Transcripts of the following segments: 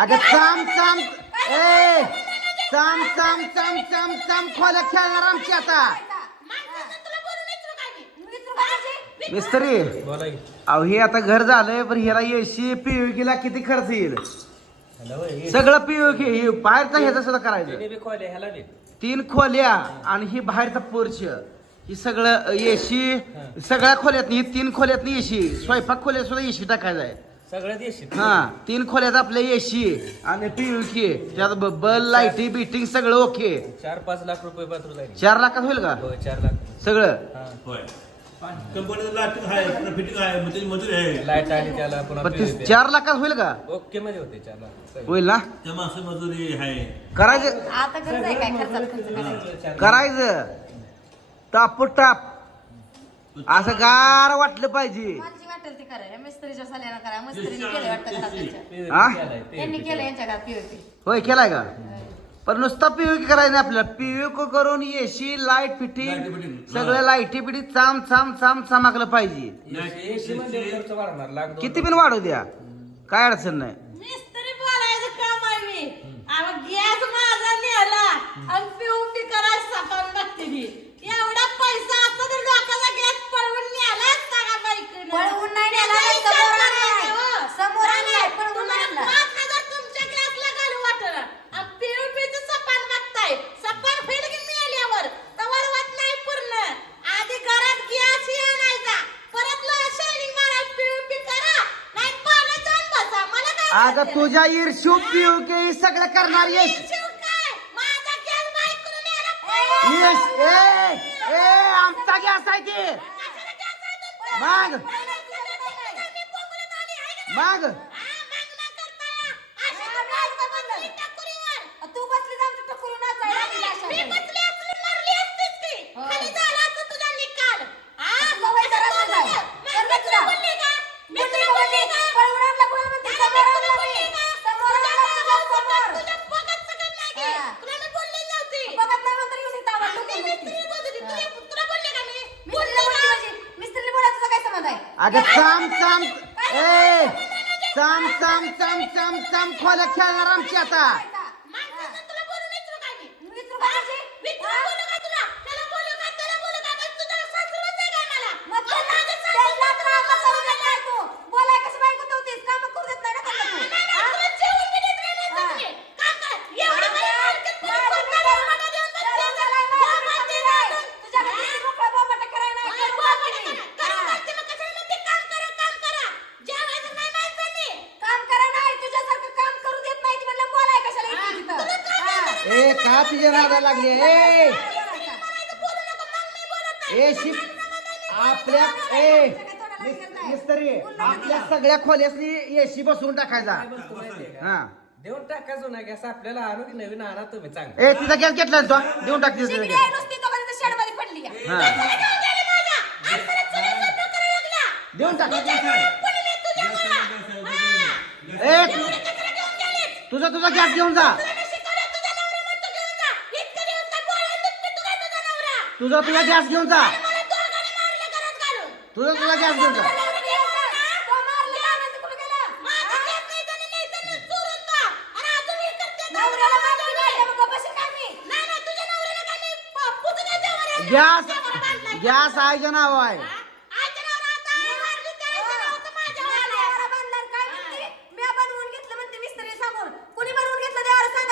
अगं चाम चाम ए चाम चाम चाम चाम चाम खोल्या खेळणार आमची आता. मिस्त्री बोला की. अहो हे आता घर झालंय पण ह्याला एशी पीयूकीला किती खर्च येईल? हॅलो, सगळं पीयूकी बाहेरचा ह्याचं सुद्धा करायचं. तिने बी खोले, ह्याला बी. तीन खोल्या आणि ही बाहेरचा पोर्च. ही सगळं एशी सगळ्या खोल्यात ही तीन खोल्यात एशी स्वयंपाक खोल्यात सुद्धा एशी टाकायचा आहे. हा तीन खोल्यात आपल्या एशी आणि पीयूकी त्यात ब- बल लाईटी बिटिंग सगळं ओके. चार पाच लाख रुपये पात्र जाईल. चार लाखात होईल का? हो चार लाख. सगळं? हा. होय. कंपनीचं लाटिंग आहे पुन्हा फिटिंग आहे मग त्याची मजुरी आहे. लाइट आली त्याला पुन्हा पण बिल ते द्या. चार लाखात होईल का? ओके मध्ये होते चार लाख. सगळं. होईल ना? त्या माणसं मजुरी आहे. करायचं आता गरज आहे काय? खर्चात खर्च करायची चार लाख. करायचं. टाप टाप. असं गार वाटलं पाहिजे. माझी वाटेल ते करा. मिस्त्रीच्या साल्याला करा. मिस्त्रीने केलं वाटतं घरात त्यांच्या. ते- हा? ते आलंय, ते- त्यांनी केलं यांच्या घरात पीओपी होय केलाय का? पण नुसता पीव्ही करायचं नाही आपल्याला. पीव्ही करून एसी लाइट Light फिटिंग. सगळं लाईटी पिटी चाम चाम चाम चमाकलं पाहिजे. एसी- एसी मध्ये खर्च वाढणार लाख दोन किती पण वाढू द्या. काय अडचण नाही. मिस्त्री बोलायचं काम आहे मी. अहो गॅस माझा नेला. आणि पिऊपी करायचं सकाळ लागते मी. एवढा पैसा आता तर लोकांचा गॅस पळवून नेलाच सांगा बाईकडे पळवून नाही नेला, समोर आणलाय. समोर पळवून आणला. की अगं? तुझ्या ईर्ष्यू पीव्ही हे सगळं करणार पळवून. यश ए ए आमचा गॅस आहे ते कशाला गॅस आहे तुमचा? मग मी मग ना करताय. अशी तर बायको बसली टकुरीवर. तू बसली जाऊन टकुरी नाचायला नाही, लागली मी अशाने. बसली असली मरली असतीच की. हो. खाली झाला असता तुझा निकाल. हा, तुला वय जरा कसं असं बोललं? काय? मग कर मी ना तुला तुला. बोलली का? मी बोलली तुला का बोलली बोलली? का? पळवून आणला कोणाला म्हणते? नाही, समोर मी तुला आणला बोलली मी. का? समोर तुझ्या आणला तुझ्या बघत- समोर. तुझ्या बघत सगळं नाही की. हा. तुला मी बोलली नव्हती. बघत नाही म्हणून येऊन इथं आवाज मी लुटून मिस्त्री बसली. बोलत होती. हा. तुझ्या- तुला बोलली का मी? मिस्त्रीला बोलली बोलली का? माझी. मिस्त्रीला बोलायचं तुझा काय संबंध आहे अगं चाम चाम ए चाम चाम चाम चाम चाम खोल्या खेळणार आमची आता माणसाचं तुला बोलून विचारू काय मी? मी विचारू का तुझी? विचारू हा? बोलू का तुला? त्याला बोलू का? त्याला बोलू का? पण तुझा सासूरवास आहे काय मला? मग अहो, माझं त्यांना- सासू- त्यांना त्रास करू देत नाही तू. बोलाय कसं बायको होतीस काम करू देत नाही ना त्यांना नाही, तू. नाही, हा? तुला जेवण बी देत नाही ना हा. तुम्ही. काम कर. एवढं काम मला कर. मार्केटमध्ये माझं कोण मी मला करू. मला देऊन बसते. त्याला त्याला नाही, हो, मी म्हणते कमी नाही. ना. तुझ्या हा? घरी मोकळा बोबाटा करायला नाही, हा, करू बोल, लागली बोल, मी. करा. करू हा. लागते मग कशाला म्हणते? काम करा, काम करा. जेवायचं नाही माणसाने. काम करा नाही तुझ्यासारखं काम करू देत नाही ती म्हणलं बोलाय कशाला येते तिथं तुला काय हा. माहिती? ए का तुझ्या नादा लागली ए बोलायचं. म्हणायचं बोलू नको, मग मी बोलत नाही. ए शिप आपल्या ए मिस- मिस्त्री आपल्या सगळ्या खोल्यासनी एसी बसवून टाकायचा? हा देऊन टाकायचो ना गॅस आपल्याला आणू की नवीन आणा तुम्ही चांगलं ए तिचा गॅस घेतला तो देऊन टाक तिचा शिगडी गॅस आहे नुसती तो तिथं शेडमध्ये पडली आहे. चला घेऊन गेले माझ्या. आज परत चला स्वयंपाक करायला लागला. देऊन टाक. ए. तुझा तुझा गॅस घेऊन जा तुझा तुझा गॅस घेऊन जा. तुझा तुझा गॅस घेऊन जा. हे? गॅस. गॅस आहे नाव आहे हा?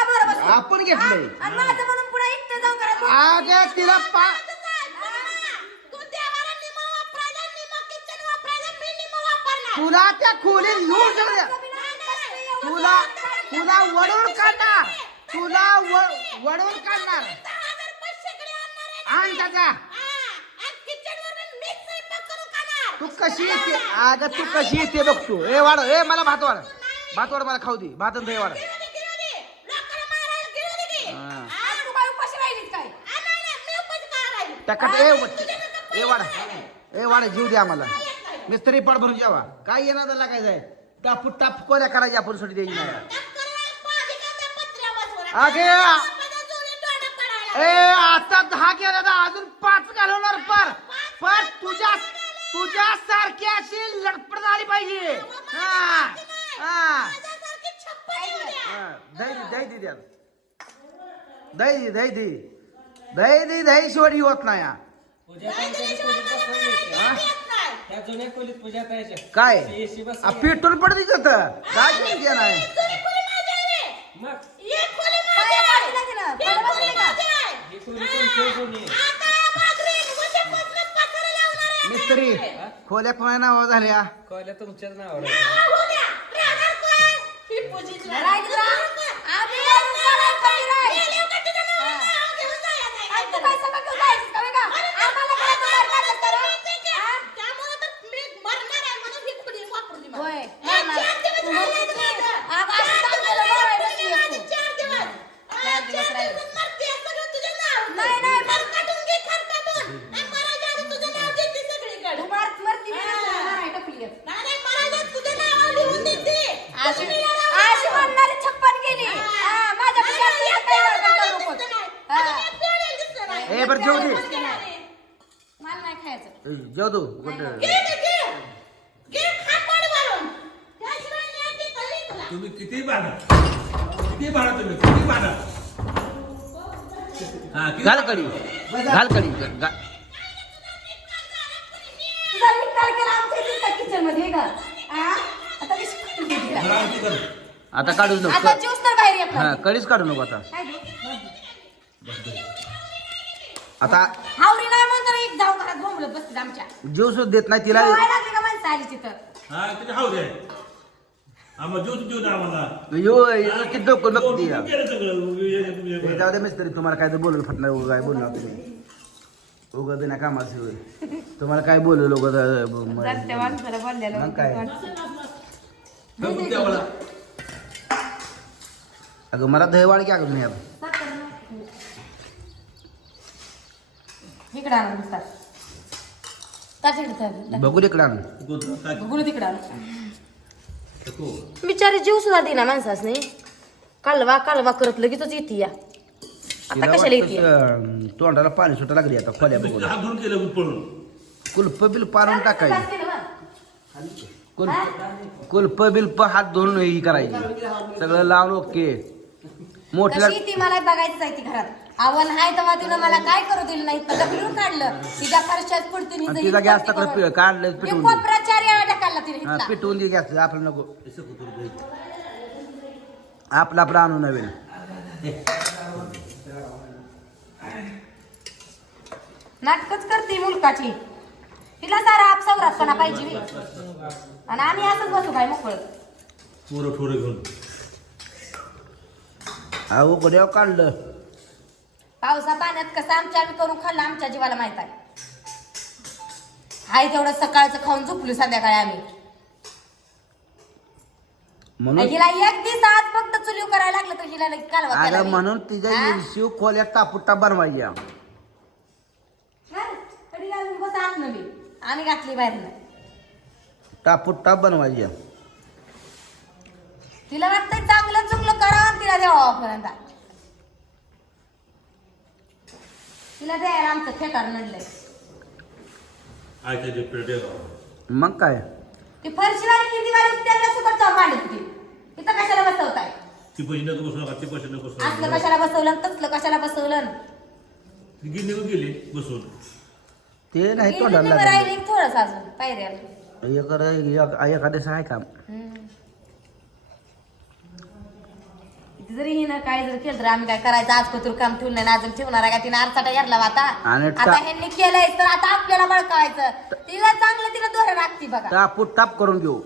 घेतलं घेतलं. आपण घेतलंय. अगं तिला पा तुला त्या खोलीत लूट द्या तुला तुला वडून काढणार. तुला व- वडून काढणार. आण त्याचा. तू कशी येते? अगं तू कशी येते बघ तू. ए वाढ ए मला भात वाढ भात वाढ मला खाऊ दे. भात दही वाढ हा. आज तू काय उपाशी राहिलीस काय? टाकत ए ए वाढ. ए वाढ जीव द्या आम्हाला मिस्त्री पड भरून जेवा. काय येणार लागायचं आहे टापू टाप कोल्या करायची आपण सुटी द्यायची नाही. अगे ए आता दहा गेला तर अजून पाच घालवणार पर. पर तुझ्या तुझ्या सारखी अशी लटपट झाली पाहिजे. हा. हा. दही दे दही दे दही दे दही दे. दही दे दही शिवाय होत नाही हा. पूजा ताईच्या खोलीत बसवायची. हा? त्या जुन्या खोलीत पूजा ताईच्या. काय? एसी बस आ, पेट्रोल पडत तिथं काय टेन्शन नाही मग? ही खोली जुनी? आहे. मिस्त्री खोल्या कोणा नाव झाल्या? खोल्या तुमच्याच नावावर आहे. राहिली का? आम्ही वरून काढायला कमी नाही. आणि तू काय सगळं घेऊन जायचंस का वेगळं? आम्हाला काय तू बाहेर काढलंस का रे? हा? होय. मरणार. तू मरतेस की? आग असं चाललेलं बरं आहे बसली असते. चार दिवस राहिले. नाही, नाही, मर- तू मर- मरती मी नसते. मराय टपली आहे. अशी अशी म्हणणारी छप्पन गेली हा, माझ्या पिशाच तुझं काही वाटत करू नकोस. हा. ए बरं जेव दे. मला नाही खायचं. जेव तुम्ही किती भाडा किती भाडा तुम्ही? किती भाडा हा किती घाल कडी घाल कडी मध्ये का? आता काढू नको. आता ज्यूस तर बाहेर येत हा नाही. कडीच काढू नको आता. काय? आता हावरी नाही म्हणतो ना, एक जाऊ घरात बोंबलत बसते आमच्या. जीव सुद्धा देत नाही तिला जेवायला लागली का माणसं आली तिथं? हा दे आम्हाला आम्हाला. यो डोकं नको केलं सगळं. हे जाऊ दे मिस्त्री तुम्हाला काय तर बोलून फटणार उगा काय बोलणार तुम्ही उगा बिना कामाचं होय. तुम्हाला काय बोलू लोक जास्त माणसाला बोललेलं मग काय? मग द्या मला. अगं मला दहीवाड की अगं नाही आता इकडे आणून नुसता. ताट इकडे ठेव. बघू इकडे आण. गुगुल तिकडे आणून नको. बिचारे जीव सुद्धा दिना माणसासने कालवा कालवा करत लगेचच येते या. आता कशाला येते तोंडाला पाणी सुटा लागली आता खोल्या बघून. केलं पळून कुल्प बिल पारून टाकायची. कुल्प कुल्प बिल्प हात धुवून ही करायची. सगळं लावून ओके. मोठ्या कशी ती मला बघायचं आहे ती घरात. आव्हान आहे तेव्हा तिनं मला काय करू दिलं नाही. तर ढकलून काढलं. तिच्या फरशात आणि तिचा गॅस तकडं काढलं, पिटवून दे. ढकलला तिने हा. पिटवून गॅस आपलं नको. आपलं आपलं आणू नवीन. नाटकच करते मुलकाची. तिला सारा आपसावरातपणा पाहिजे बी. आणि आम्ही असंच बसू काय मोकळ पोरं ठोरं घेऊन अहो काढलं पावसा पाण्यात कसं आमच्या आम्ही करून खाल्लं आमच्या जीवाला माहीत आहे हाय तेवढं सकाळचं खाऊन झोपलो संध्याकाळी आम्ही म्हणून हिला एक दिवस आज फक्त चुलीव करायला लागलं तर हिला लगेच कालवा केला अगं मी. म्हणून तिच्या हा? शिव खोल्यात टापुटा बनवायच्या घाल, कडी घालून बस आत नवी आम्ही घातली बाहेरनं. टापुटा बनवायच्या तिला वाटतंय चांगलं चुकलं करावं आणि तिला द्यावं पर्यंत तिला द्यायला आमचं आयच्या जे पेटे मग काय? ती फरशीवाली हिंदीवाली त्यांना सुकट जाऊन मांडत होती इथं कशाला बसवताय? ती पैसे नको बसू नका ती पैसे नको बसू असलं नका. कशाला बसवलं तसलं कशाला बसवलं? ती गेली गेली बसून. ते नाही तुम्ही लागलं. राहिली थोडस अजून पायऱ्याला एखाद्याच आहे काम जरी हिनं काय जर केलं तर आम्ही काय करायचं? आज कतूर काम ठेवलं नाही अजून ठेवणार आहे का? तिने आरसाटा घरला आता. आणि टा- आता ह्यांनी केलंय तर आता आपल्याला बळकावायचं. तिला चांगलं तिला दोरं लागती बघा. टापूट टाप करून घेऊ.